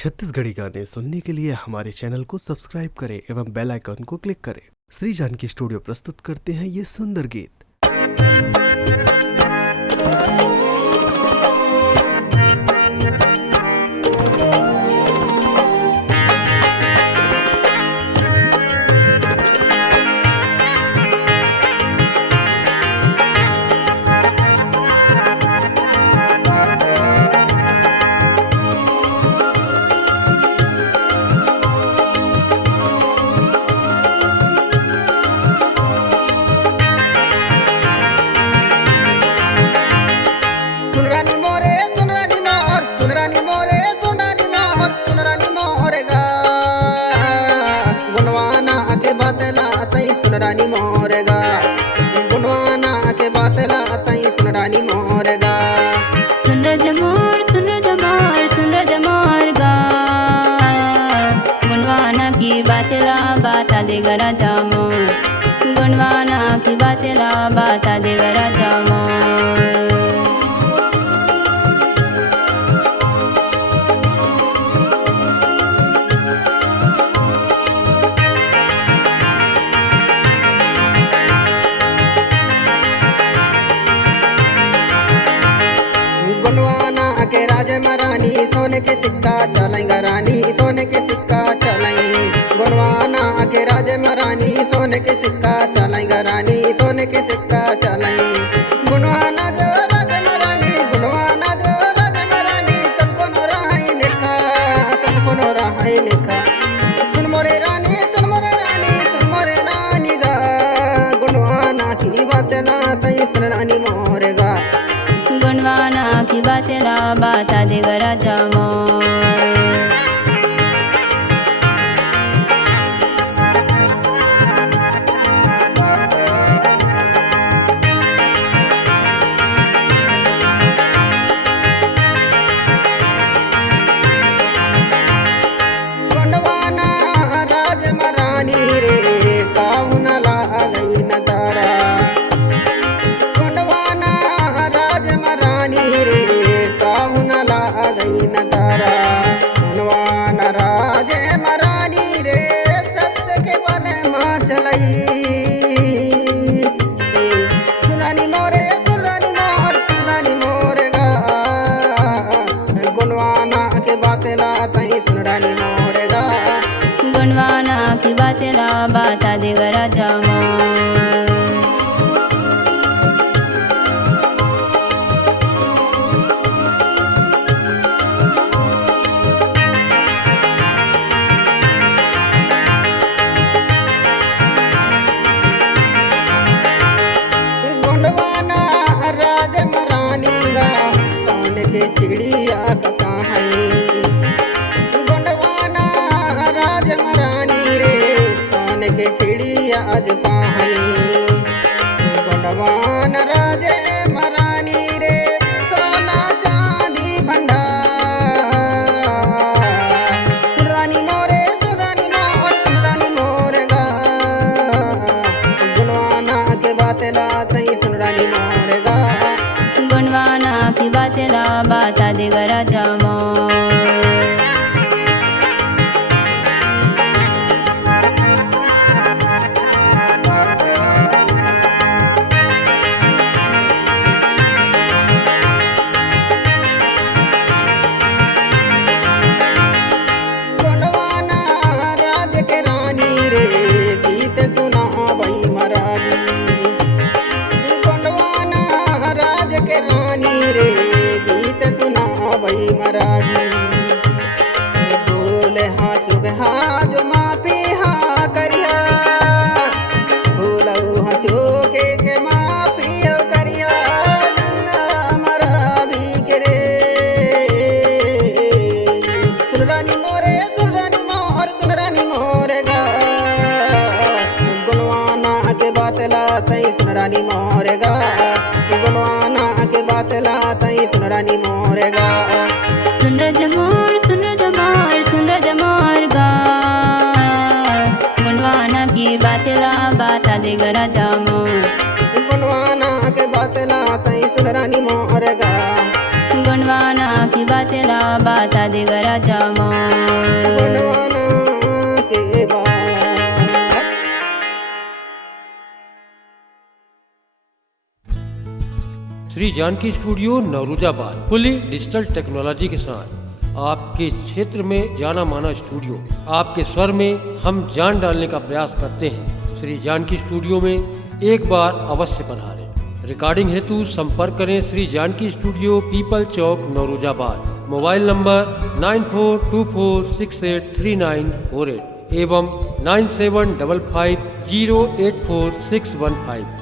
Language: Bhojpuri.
छत्तीसगढ़ी गाने सुनने के लिए हमारे चैनल को सब्सक्राइब करें एवं बेल आइकन को क्लिक करें। श्री जानकी स्टूडियो प्रस्तुत करते हैं ये सुंदर गीत। सुनरानी मोरेगा गुनवाना के बातला तई सुनरानी मोरेगा सुनरद मोर गा गुनवाना की बातला बाता दे गरा जामो गुनवाना की बातला बाता दे गरा जामो के राज महारानी सोने के सिक्का चलेंगे रानी सोने के सिक्का चलाई गुणवाना के राज महारानी सोने के सिक्का चलेंगे रानी सोने के सिक्का चलाई गुणवाना जो राज महारानी गुणवाना जो राज महारानी सबको नो रहाई लिखा सबको नो रहाई लिखा सुन मोरे रानी सुन मोरे रानी सुन मोरे रानी गा गुणवाना की बात ना तई सुन रानी मोरेगा गुनवाना की बातला बाता दे गरा जामो गुणवाना राज महारानी रे काहुन ला गई न तारा काहुन ला गई न तारा गुणवान राजे महारानी रे सत्य के बने माँ चलई सुनानी मोरे सुनानी मोरे गा गुणवाना के बातला तई सुनानी मोरे गा गुनवाना की बातला बाता दे गरा जामो राज महारानी गा सोने के चिड़िया कका है गुंडवाना राज महारानी रे सोने के चिड़िया आज का है गुंडवान राज महारानी रे सोना चांदी भंडार रानी मोरे सुरानी मोरे गा गुणवाना के बातला तई सुरानी मोरेगा गुनवाना की बातला बाता दे गरा जामो गुणवाना राज के रानी रे गीत सुना बई मरावी गुणवाना राज के रानी रे गीत सुना बई मरावी बोले हाँ चुग हाँ जो माफी हाँ करिया भूलऊ हाँ चुके के माफी करिया गंगा मरावी के रे सुनरानी मोरे सुनरानी मोरे गा गुणवाना के बातला तई सुनरानी मोरेगा गुणवाना के बातला तई सुनरानी मोरेगा सुनरद मोर गा गुनवाना की बातला बाता दे गरा जामो गुणवाना के बातला तई सुनरानी मोरेगा गुनवाना की बातला बाता दे गरा राजा मोर। गुणवाना के बात। श्री जानकी स्टूडियो नौरोजाबाद फुली डिजिटल टेक्नोलॉजी के साथ आपके क्षेत्र में जाना माना स्टूडियो, आपके स्वर में हम जान डालने का प्रयास करते हैं। श्री जानकी स्टूडियो में एक बार अवश्य पधारें। रिकॉर्डिंग हेतु संपर्क करें श्री जानकी स्टूडियो, पीपल चौक, नौरोजाबाद। मोबाइल नंबर 9424683948 एवं 9755084615।